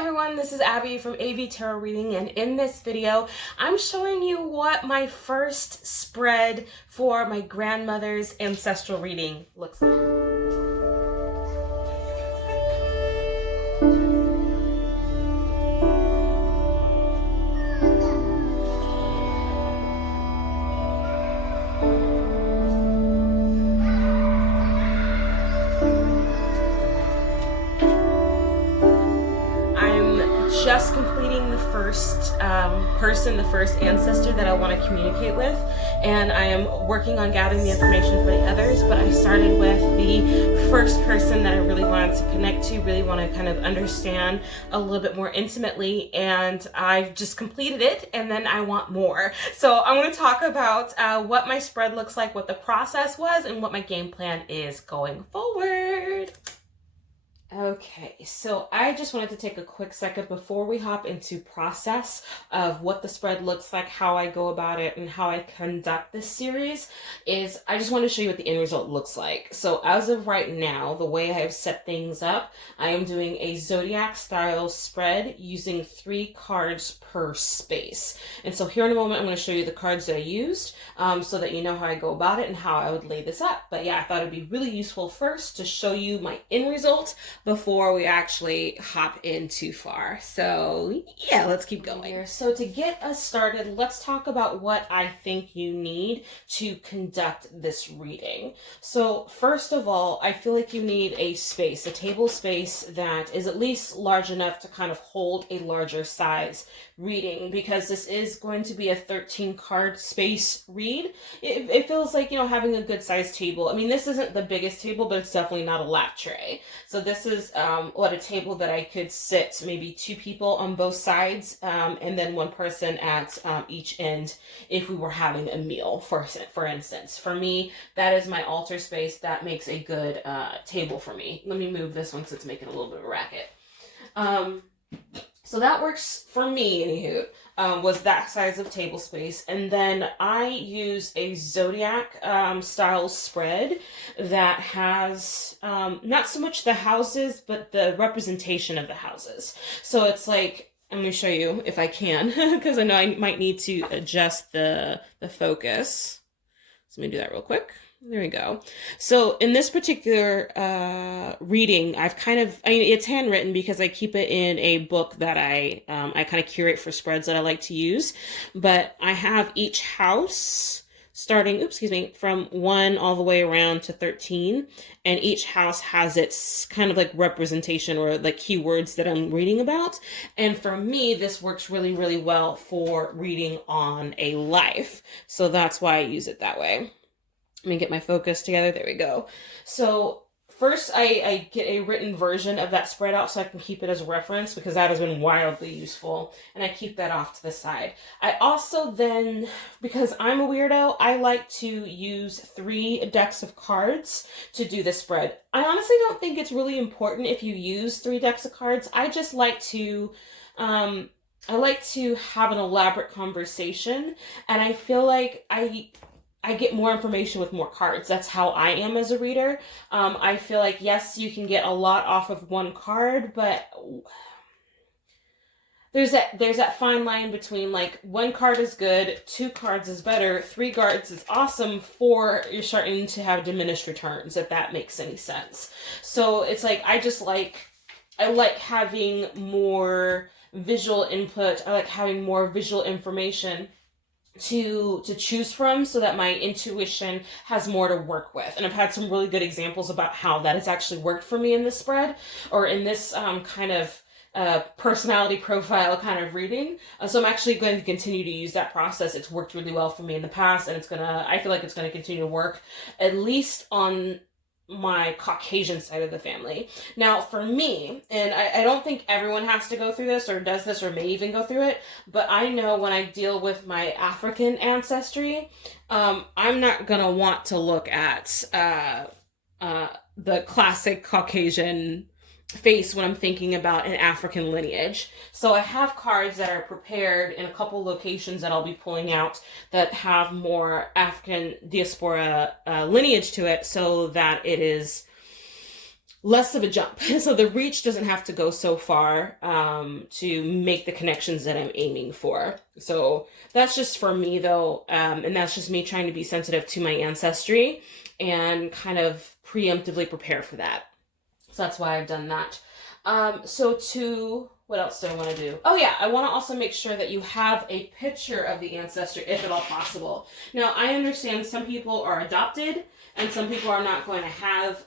everyone, this is Abby from AV Tarot Reading, and in this video I'm showing you what my first spread for my grandmother's ancestral reading looks like. Just completing the first the first ancestor that I want to communicate with, and I am working on gathering the information for the others, but I started with the first person that I really wanted to connect to, really want to kind of understand a little bit more intimately, and I've just completed it, and then I want more. So I want to talk about what my spread looks like, what the process was, and what my game plan is going forward. Okay, so I just wanted to take a quick second before we hop into process of what the spread looks like, how I go about it, and how I conduct this series. I just want to show you what the end result looks like. So as of right now, the way I have set things up, I am doing a Zodiac style spread using 3 cards per space. And so here in a moment, I'm going to show you the cards that I used so that you know how I go about it and how I would lay this up. But yeah, I thought it'd be really useful first to show you my end result before we actually hop in too far. So yeah, let's keep going. So to get us started, let's talk about what I think you need to conduct this reading. So first of all, I feel like you need a space, a table space that is at least large enough to kind of hold a larger size reading, because this is going to be a 13 card space read. It feels like, you know, having a good sized table. I mean, this isn't the biggest table, but it's definitely not a lap tray. So this is a table that I could sit maybe 2 people on both sides, and then 1 person at each end if we were having a meal, for instance. For me, that is my altar space. That makes a good table for me. Let me move this one because it's making a little bit of a racket. So that works for me, anywho, was that size of table space. And then I use a Zodiac style spread that has not so much the houses, but the representation of the houses. So it's like, I'm going to show you if I can, because I know I might need to adjust the focus. So let me do that real quick. There we go. So in this particular reading, it's handwritten because I keep it in a book that I kind of curate for spreads that I like to use. But I have each house starting, from 1 all the way around to 13. And each house has its kind of like representation or like keywords that I'm reading about. And for me, this works really, really well for reading on a life. So that's why I use it that way. Let me get my focus together. There we go. So first I get a written version of that spread out so I can keep it as a reference, because that has been wildly useful. And I keep that off to the side. I also then, because I'm a weirdo, I like to use 3 decks of cards to do the spread. I honestly don't think it's really important if you use 3 decks of cards. I just like to have an elaborate conversation, and I feel like I get more information with more cards. That's how I am as a reader. I feel like, yes, you can get a lot off of 1 card, but there's that fine line between like 1 card is good, 2 cards is better, 3 cards is awesome, 4 you're starting to have diminished returns, if that makes any sense. So it's like, I like having more visual input. I like having more visual information to choose from, so that my intuition has more to work with. And I've had some really good examples about how that has actually worked for me in this spread, or in this kind of personality profile kind of reading. So I'm actually going to continue to use that process. It's worked really well for me in the past, and I feel like it's gonna continue to work, at least on my Caucasian side of the family. Now for me, and I don't think everyone has to go through this or does this or may even go through it, but I know when I deal with my African ancestry, I'm not gonna want to look at the classic Caucasian face when I'm thinking about an African lineage. So I have cards that are prepared in a couple locations that I'll be pulling out that have more African diaspora lineage to it, so that it is less of a jump. So the reach doesn't have to go so far to make the connections that I'm aiming for. So that's just for me though, and that's just me trying to be sensitive to my ancestry and kind of preemptively prepare for that. So that's why I've done that. What else do I want to do? Oh yeah, I want to also make sure that you have a picture of the ancestor if at all possible. Now, I understand some people are adopted and some people are not going to have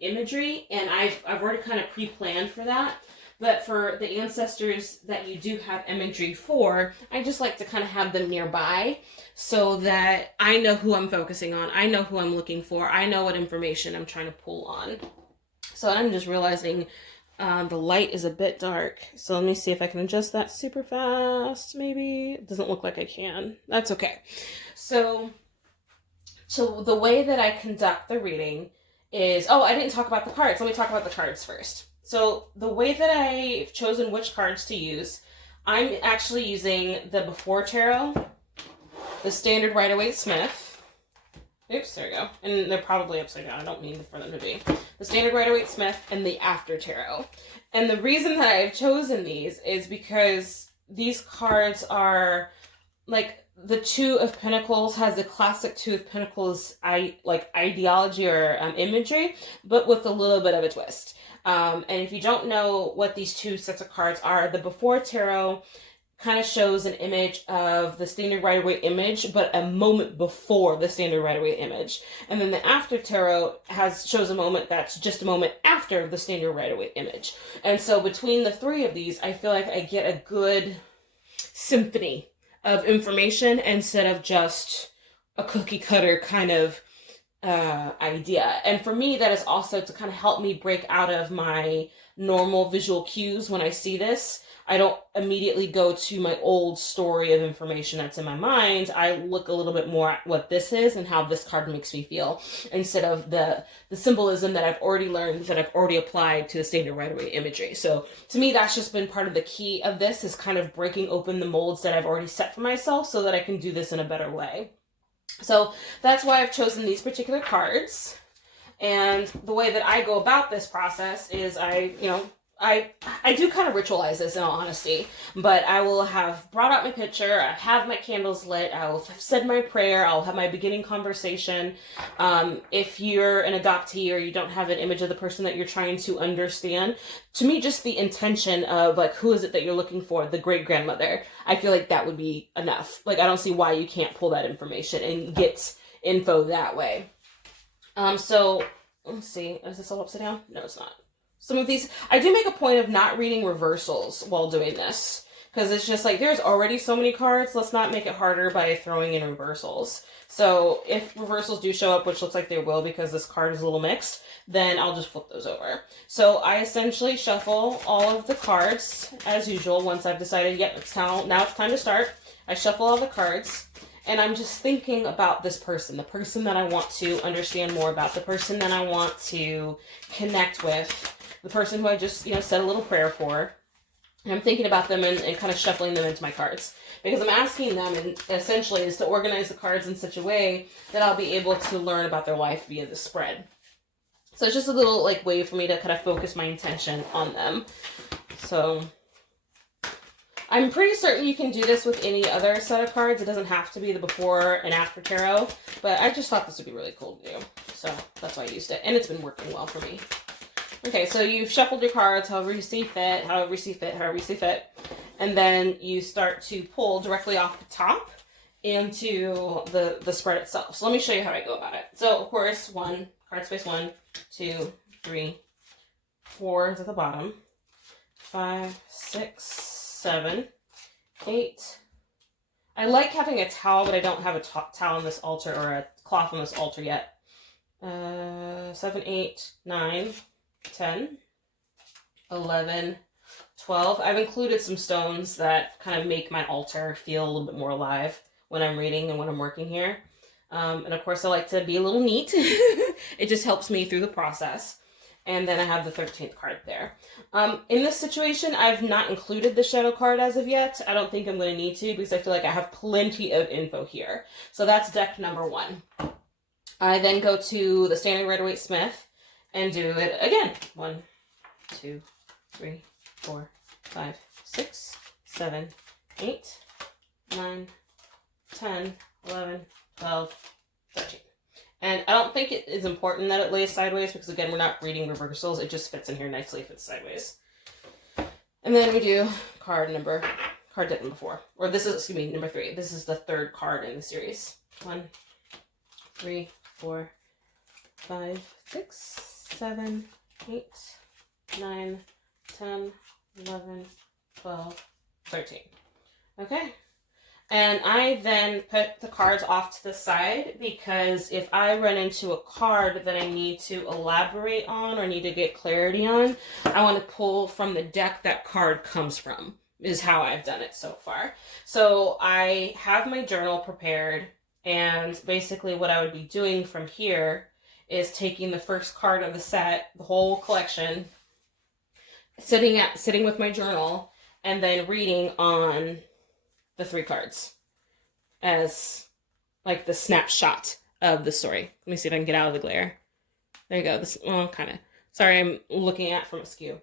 imagery, and I've already kind of pre-planned for that. But for the ancestors that you do have imagery for, I just like to kind of have them nearby so that I know who I'm focusing on, I know who I'm looking for, I know what information I'm trying to pull on. So I'm just realizing the light is a bit dark. So let me see if I can adjust that super fast, maybe. It doesn't look like I can. That's okay. So the way that I conduct the reading is, I didn't talk about the cards. Let me talk about the cards first. So the way that I've chosen which cards to use, I'm actually using the Before Tarot, the Standard Rider-Waite-Smith. Oops, there we go. And they're probably upside down. I don't mean for them to be. The Standard Rider-Waite-Smith and the After Tarot. And the reason that I've chosen these is because these cards are like the Two of Pentacles has the classic Two of Pentacles ideology or imagery, but with a little bit of a twist. And if you don't know what these two sets of cards are, the Before Tarot kind of shows an image of the Standard Rider-Waite image, but a moment before the Standard Rider-Waite image. And then the After Tarot shows a moment that's just a moment after the Standard Rider-Waite image. And so between the three of these, I feel like I get a good symphony of information instead of just a cookie cutter kind of idea. And for me, that is also to kind of help me break out of my normal visual cues when I see this. I don't immediately go to my old story of information that's in my mind. I look a little bit more at what this is and how this card makes me feel instead of the symbolism that I've already learned, that I've already applied to the Standard Rider-Waite imagery. So to me, that's just been part of the key of this, is kind of breaking open the molds that I've already set for myself so that I can do this in a better way. So that's why I've chosen these particular cards. And the way that I go about this process is I do kind of ritualize this in all honesty, but I will have brought out my picture, I have my candles lit, I will have said my prayer, I'll have my beginning conversation. If you're an adoptee or you don't have an image of the person that you're trying to understand, to me, just the intention of like, who is it that you're looking for? The great-grandmother. I feel like that would be enough. Like, I don't see why you can't pull that information and get info that way. So let's see, is this all upside down? No, it's not. Some of these, I do make a point of not reading reversals while doing this, because it's just like, there's already so many cards, let's not make it harder by throwing in reversals. So if reversals do show up, which looks like they will because this card is a little mixed, then I'll just flip those over. So I essentially shuffle all of the cards as usual once I've decided, yep, now it's time to start. I shuffle all the cards. And I'm just thinking about this person, the person that I want to understand more about, the person that I want to connect with, the person who I just, said a little prayer for. And I'm thinking about them and kind of shuffling them into my cards. Because I'm asking them, and essentially, is to organize the cards in such a way that I'll be able to learn about their life via the spread. So it's just a little way for me to kind of focus my intention on them. So I'm pretty certain you can do this with any other set of cards. It doesn't have to be the Before and After Tarot, but I just thought this would be really cool to do. So that's why I used it, and it's been working well for me. Okay, so you've shuffled your cards however you see fit, and then you start to pull directly off the top into the spread itself. So let me show you how I go about it. So, of course, card space 1, 2, 3, 4 is at the bottom, 5, 6, 7, 8. I like having a towel, but I don't have a towel on this altar or a cloth on this altar yet. 7, 8, 9, 10, 11, 12. I've included some stones that kind of make my altar feel a little bit more alive when I'm reading and when I'm working here. And of course, I like to be a little neat. It just helps me through the process. And then I have the 13th card there. In this situation, I've not included the shadow card as of yet. I don't think I'm going to need to because I feel like I have plenty of info here. So that's deck number 1. I then go to the Standard Rider-Waite-Smith, and do it again. 1, 2, 3, 4, 5, 6, 7, 8, 9, 10, 11, 12, 13. And I don't think it is important that it lays sideways because, again, we're not reading reversals. It just fits in here nicely if it's sideways. And then we do card deck number 4. Or this is, excuse me, number 3. This is the third card in the series. 1, 3, 4, 5, 6, 7, 8, 9, 10, 11, 12, 13. Okay. And I then put the cards off to the side because if I run into a card that I need to elaborate on or need to get clarity on, I want to pull from the deck that card comes from, is how I've done it so far. So I have my journal prepared, and basically what I would be doing from here is taking the first card of the set, the whole collection, sitting with my journal, and then reading on the 3 cards as like the snapshot of the story. Let me see if I can get out of the glare. There you go. This, well, kind of. Sorry, I'm looking at from askew.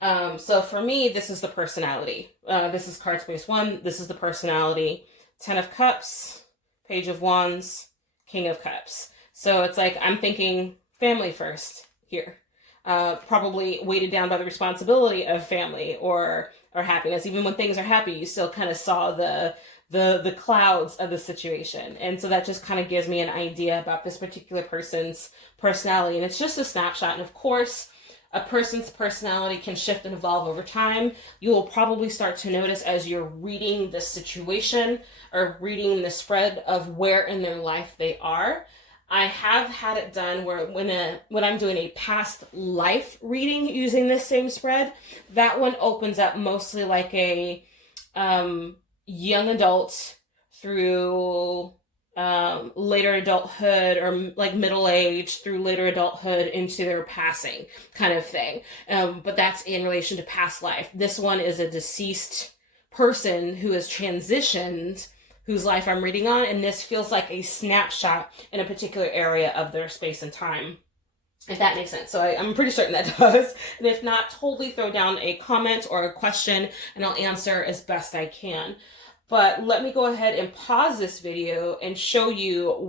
So for me, this is the personality. This is card space 1. This is the personality. 10 of Cups, Page of Wands, King of Cups. So it's like I'm thinking family first here. Probably weighted down by the responsibility of family or happiness. Even when things are happy, you still kind of saw the clouds of the situation. And so that just kind of gives me an idea about this particular person's personality. And it's just a snapshot. And of course, a person's personality can shift and evolve over time. You will probably start to notice as you're reading the situation or reading the spread of where in their life they are. I have had it done where when I'm doing a past life reading using this same spread, that one opens up mostly like a young adult through later adulthood, or like middle age through later adulthood into their passing kind of thing. But that's in relation to past life. This one is a deceased person who has transitioned, whose life I'm reading on, and this feels like a snapshot in a particular area of their space and time, if that makes sense. So I'm pretty certain that does. And if not, totally throw down a comment or a question and I'll answer as best I can. But let me go ahead and pause this video and show you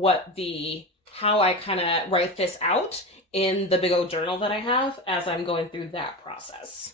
how I kind of write this out in the big old journal that I have as I'm going through that process.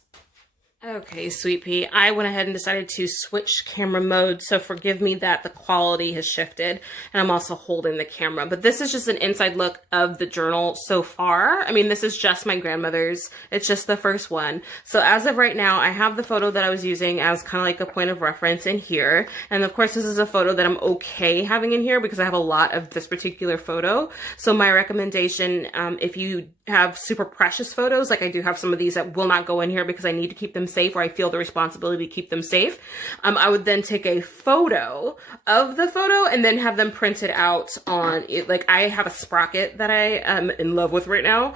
Okay, Sweet Pea, I went ahead and decided to switch camera mode, so forgive me that the quality has shifted, and I'm also holding the camera. But this is just an inside look of the journal so far. I mean, this is just my grandmother's. It's just the first one. So as of right now, I have the photo that I was using as kind of like a point of reference in here. And of course, this is a photo that I'm okay having in here because I have a lot of this particular photo. So my recommendation, if you have super precious photos, like I do have some of these that will not go in here because I need to keep them safe, or I feel the responsibility to keep them safe, I would then take a photo of the photo and then have them printed out on it. Like I have a sprocket that I am in love with right now.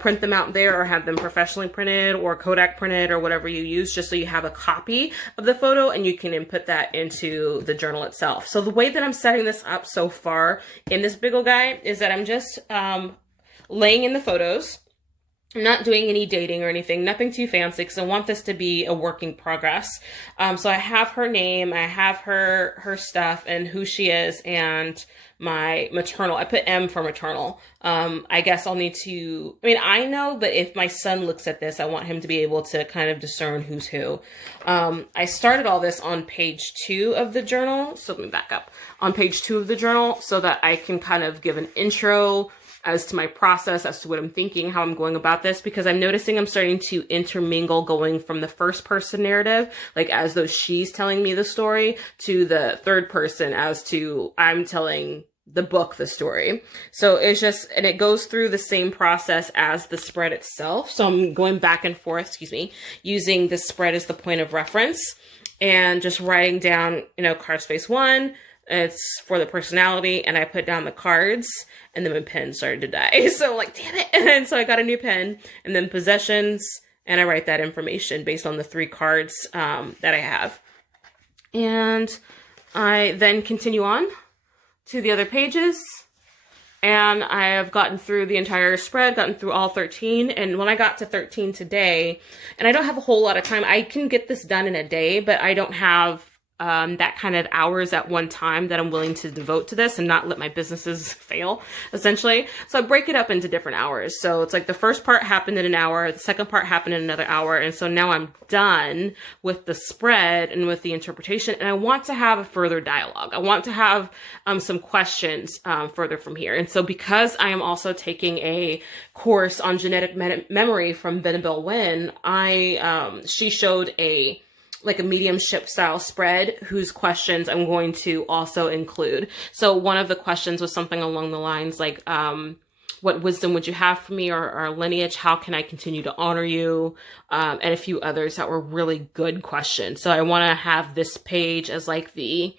Print them out there or have them professionally printed or Kodak printed or whatever you use, just so you have a copy of the photo and you can input that into the journal itself. So the way that I'm setting this up so far in this big ol' guy is that I'm just laying in the photos. I'm not doing any dating or anything, nothing too fancy, because I want this to be a work in progress. So I have her name, I have her stuff and who she is, and my maternal. I put M for maternal. I guess I'll need to, I mean, I know, but if my son looks at this, I want him to be able to kind of discern who's who. I started all this on page 2 of the journal. So let me back up. On page 2 of the journal so that I can kind of give an intro as to my process, as to what I'm thinking, how I'm going about this, because I'm noticing I'm starting to intermingle going from the first person narrative, like as though she's telling me the story, to the third person as to I'm telling the book the story. So it's just, and it goes through the same process as the spread itself. So I'm going back and forth, using the spread as the point of reference and just writing down, card space 1, it's for the personality, and I put down the cards, and then my pen started to die. So I'm like, damn it. And then, so I got a new pen, and then possessions, and I write that information based on the 3 cards that I have. And I then continue on to the other pages, and I have gotten through the entire spread, gotten through all 13. And when I got to 13 today, and I don't have a whole lot of time, I can get this done in a day, but I don't have that kind of hours at one time that I'm willing to devote to this and not let my businesses fail, essentially. So I break it up into different hours. So it's like the first part happened in an hour, the second part happened in another hour. And so now I'm done with the spread and with the interpretation. And I want to have a further dialogue. I want to have some questions further from here. And so because I am also taking a course on genetic memory from Benabel Wynn, she showed a mediumship style spread whose questions I'm going to also include. So one of the questions was something along the lines like, what wisdom would you have for me, or our lineage? How can I continue to honor you? And a few others that were really good questions. So I want to have this page as like the,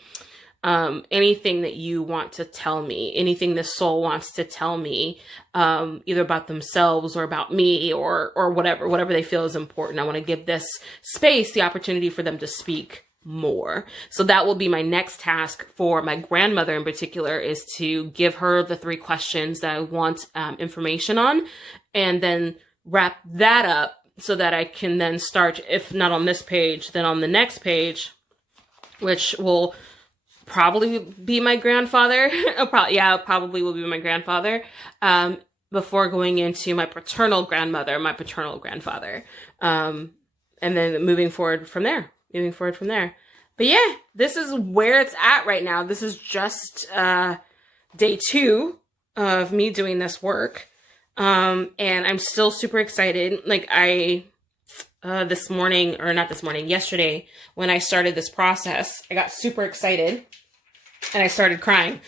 anything that you want to tell me, anything the soul wants to tell me, either about themselves or about me or whatever they feel is important. I want to give this space the opportunity for them to speak more. So that will be my next task for my grandmother in particular, is to give her the 3 questions that I want information on, and then wrap that up so that I can then start, if not on this page, then on the next page, which will probably be my grandfather. Probably will be my grandfather, before going into my paternal grandmother, my paternal grandfather, and then moving forward from there. But yeah, this is where it's at right now. This is just day 2 of me doing this work, and I'm still super excited. Like yesterday, when I started this process, I got super excited and I started crying.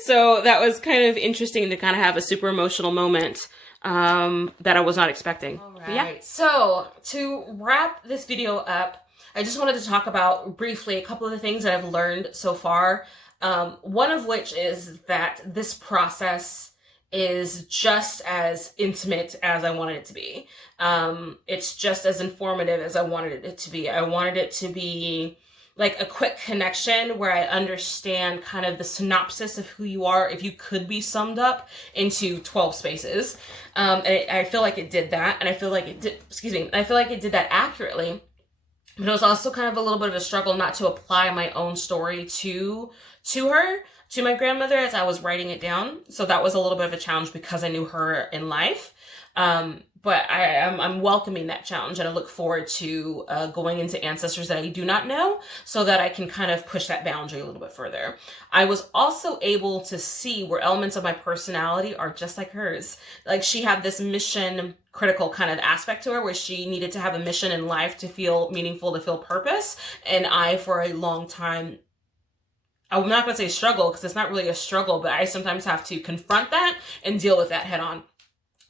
So that was kind of interesting to kind of have a super emotional moment that I was not expecting. All right. Yeah. So to wrap this video up, I just wanted to talk about briefly a couple of the things that I've learned so far. One of which is that this process is just as intimate as I wanted it to be. It's just as informative as I wanted it to be. I wanted it to be like a quick connection where I understand kind of the synopsis of who you are, if you could be summed up into 12 spaces. I feel like it did that, and I feel like it did that accurately. But it was also kind of a little bit of a struggle not to apply my own story to my grandmother as I was writing it down. So that was a little bit of a challenge because I knew her in life. But I'm welcoming that challenge, and I look forward to going into ancestors that I do not know, so that I can kind of push that boundary a little bit further. I was also able to see where elements of my personality are just like hers. Like, she had this mission critical kind of aspect to her, where she needed to have a mission in life to feel meaningful, to feel purpose. And I, for a long time, I'm not going to say struggle, because it's not really a struggle, but I sometimes have to confront that and deal with that head on.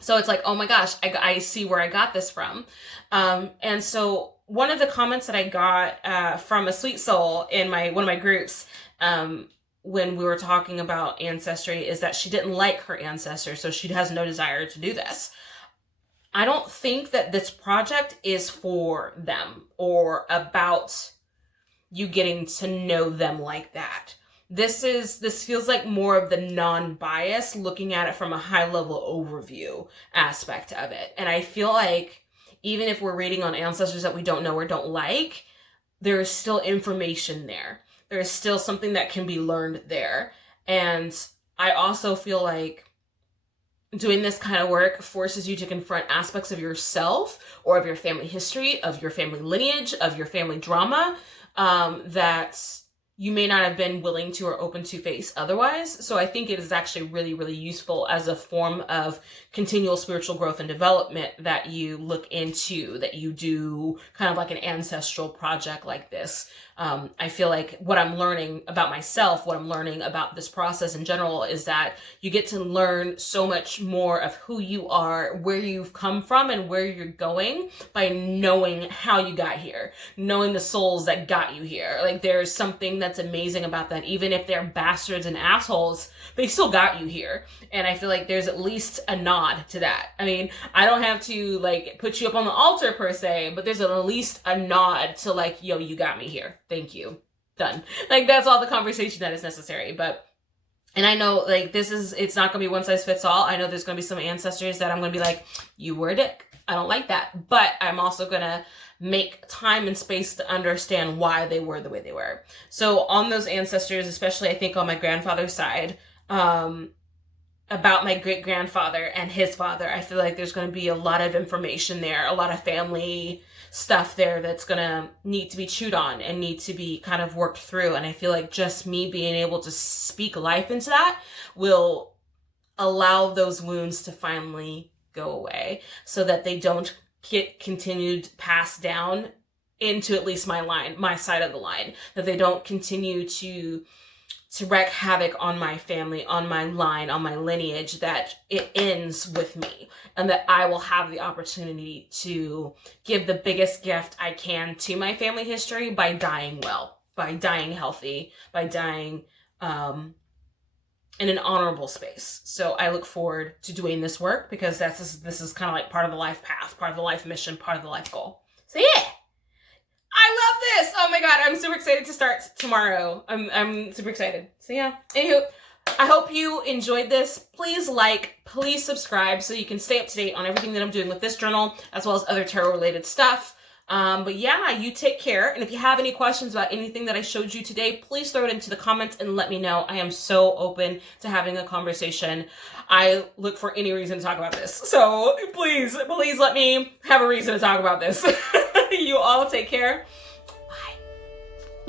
So it's like, oh my gosh, I see where I got this from. And so one of the comments that I got from a sweet soul in one of my groups, when we were talking about ancestry, is that she didn't like her ancestor, so she has no desire to do this. I don't think that this project is for them or about you getting to know them like that. This feels like more of the non-bias, looking at it from a high-level overview aspect of it. And I feel like even if we're reading on ancestors that we don't know or don't like, there is still information there. There is still something that can be learned there. And I also feel like doing this kind of work forces you to confront aspects of yourself or of your family history, of your family lineage, of your family drama, that you may not have been willing to or open to face otherwise. So I think it is actually really, really useful as a form of continual spiritual growth and development that you look into, that you do kind of like an ancestral project like this. I feel like what I'm learning about myself, what I'm learning about this process in general, is that you get to learn so much more of who you are, where you've come from, and where you're going by knowing how you got here, knowing the souls that got you here. Like, there's something that's amazing about that. Even if they're bastards and assholes, they still got you here. And I feel like there's at least a nod to that. I mean, I don't have to like put you up on the altar per se, but there's at least a nod to like, yo, you got me here. Thank you. Done. Like, that's all the conversation that is necessary. But And I know, like, it's not gonna be one size fits all. I know there's gonna be some ancestors that I'm gonna be like, you were a dick. I don't like that. But I'm also gonna make time and space to understand why they were the way they were. So on those ancestors, especially I think on my grandfather's side, about my great grandfather and his father, I feel like there's going to be a lot of information there, a lot of family stuff there that's going to need to be chewed on and need to be kind of worked through. And I feel like just me being able to speak life into that will allow those wounds to finally go away, so that they don't get continued passed down into at least my line, my side of the line, that they don't continue to wreak havoc on my family, on my line, on my lineage, that it ends with me, and that I will have the opportunity to give the biggest gift I can to my family history by dying well, by dying healthy, by dying in an honorable space. So I look forward to doing this work, because this is kind of like part of the life path, part of the life mission, part of the life goal. So yeah. I love this. Oh my God. I'm super excited to start tomorrow. I'm super excited. So yeah. Anywho, I hope you enjoyed this. Please like, please subscribe so you can stay up to date on everything that I'm doing with this journal, as well as other tarot related stuff. But yeah, you take care. And if you have any questions about anything that I showed you today, please throw it into the comments and let me know. I am so open to having a conversation. I look for any reason to talk about this. So please let me have a reason to talk about this. You all take care.